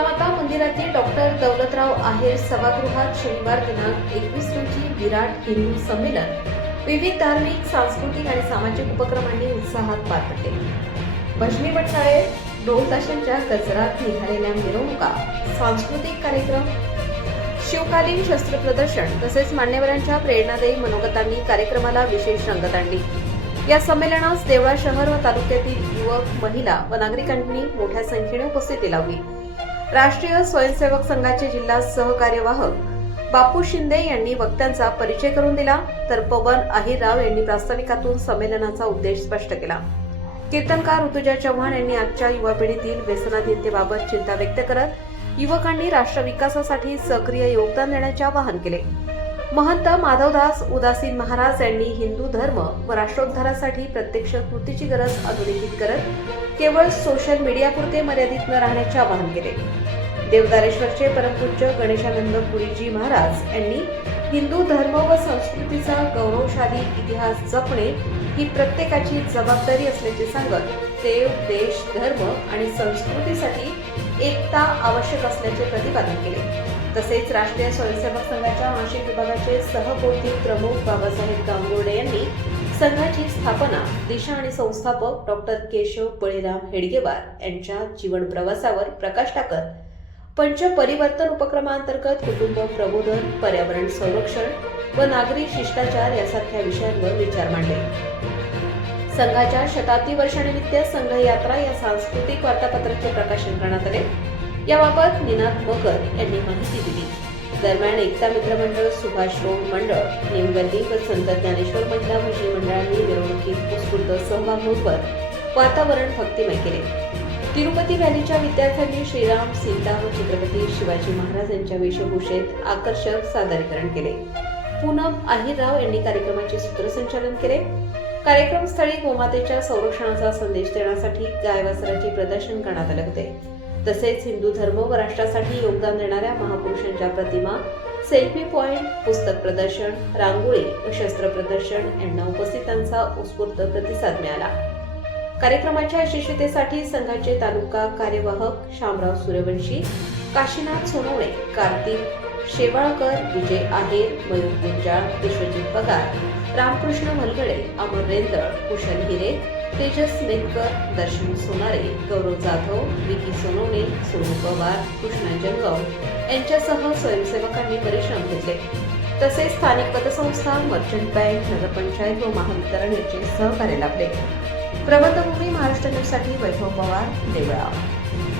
दुर्गामाता मंदिरातील डॉक्टर दौलतराव आहेर सभागृहात शनिवार दिनांक 21 रोजी विराट हिंदू संमेलन विविध धार्मिक, सांस्कृतिक आणि सामाजिक उपक्रमांनी उत्साहात पार पडले. भजनी मंडळे, ढोल ताशांच्या गजरात निघालेल्या मिरवणुका, सांस्कृतिक कार्यक्रम, शिवकालीन शस्त्र प्रदर्शन तसेच मान्यवरांच्या प्रेरणादायी मनोगतांनी कार्यक्रमाला विशेष रंगत आणली. या संमेलनास देवळा शहर व तालुक्यातील युवक, महिला व नागरिकांनी मोठ्या संख्येने उपस्थिती लावली. राष्ट्रीय स्वयंसेवक संघाचे जिल्हा सहकार्यवाहक बापू शिंदे यांनी वक्त्यांचा परिचय करून दिला, तर पवन अहिरराव यांनी प्रास्ताविकातून संमेलनाचा उद्देश स्पष्ट केला. कीर्तनकार ऋतुजा चव्हाण यांनी आजच्या युवा पिढीतील व्यसनाधीनतेबाबत चिंता व्यक्त करत युवकांनी राष्ट्र विकासासाठी सक्रिय योगदान देण्याचे आवाहन केले. महंत माधवदास उदासीन महाराज यांनी हिंदू धर्म व राष्ट्रोद्धारासाठी प्रत्यक्ष कृतीची गरज अधोरेखित करत केवळ सोशल मीडियापुरते मर्यादित न राहण्याचे आवाहन केले. देवदारेश्वरचे परमपूज्य गणेशानंद पुरीजी महाराज यांनी हिंदू धर्म व संस्कृतीचा गौरवशाली इतिहास जपणे ही प्रत्येकाची जबाबदारी असल्याचे सांगत देव, देश, धर्म आणि संस्कृतीसाठी एकता आवश्यक असल्याचे प्रतिपादन केले. तसेच राष्ट्रीय स्वयंसेवक संघाच्या नाशिक विभागाचे सहबौद्धिक प्रमुख बाबासाहेब गांगुर्डे यांनी संघाची स्थापना, दिशा आणि संस्थापक डॉक्टर केशव बळीराम हेडगेवार यांच्या जीवन प्रवासावर प्रकाश टाकत पंचपरिवर्तन उपक्रमांतर्गत कुटुंब प्रबोधन, पर्यावरण संरक्षण व नागरी शिष्टाचार यासारख्या विषयांवर विचार मांडले. संघाच्या शताब्दी वर्षानिमित्त संघ यात्रा या सांस्कृतिक वार्तापत्राचे प्रकाशन करण्यात आले. याबाबत निनाद मगर यांनी माहिती दिली. दरम्यान एकता मित्र मंडळ, सुभाष रोड मंडळ, निमगल्ली व संत ज्ञानेश्वर महिला भजनी मंडळांनी मिरवणुकीत उत्स्फूर्त सहभाग नोंदवत वातावरण भक्तिमय केले. तिरुपती व्हॅलीच्या विद्यार्थ्यांनी श्रीराम, सीता व छत्रपती शिवाजी महाराज यांच्या वेशभूषेत आकर्षक सादरीकरण केले. पूनम अहिरराव यांनी कार्यक्रमाचे सूत्रसंचालन केले. कार्यक्रमस्थळी गोमातेच्या संरक्षणाचा संदेश देण्यासाठी गायवासराचे प्रदर्शन करण्यात आले होते. तसेच हिंदू धर्म व राष्ट्रासाठी योगदान देणाऱ्या महापुरुषांच्या प्रतिमा, सेल्फी पॉइंट, पुस्तक प्रदर्शन, रांगोळी व शस्त्र प्रदर्शन यांना उपस्थितांचा उत्स्फूर्त प्रतिसाद मिळाला. कार्यक्रमाच्या यशस्वीतेसाठी संघाचे तालुका कार्यवाहक शामराव सूर्यवंशी, काशीनाथ सोनवणे, कार्तिक शेवाळकर, विजय आहेर, मयूर गुंजाळ, विश्वजित पगार, रामकृष्ण मलगडे, अमर रेंदळ, कुशल हिरे, तेजस मेतकर, दर्शन सोनारे, गौरव जाधव, विकी सोनवणे, सोनू पवार, कृष्णा जंगम यांच्यासह स्वयंसेवकांनी परिश्रम घेतले. तसेच स्थानिक पतसंस्था, मर्चंट बँक, नगरपंचायत व महावितरण यांचे सहकार्य लाभले. प्रबंधभूमी महाराष्ट्र न्यूजसाठी वैभव पवार, देवळा.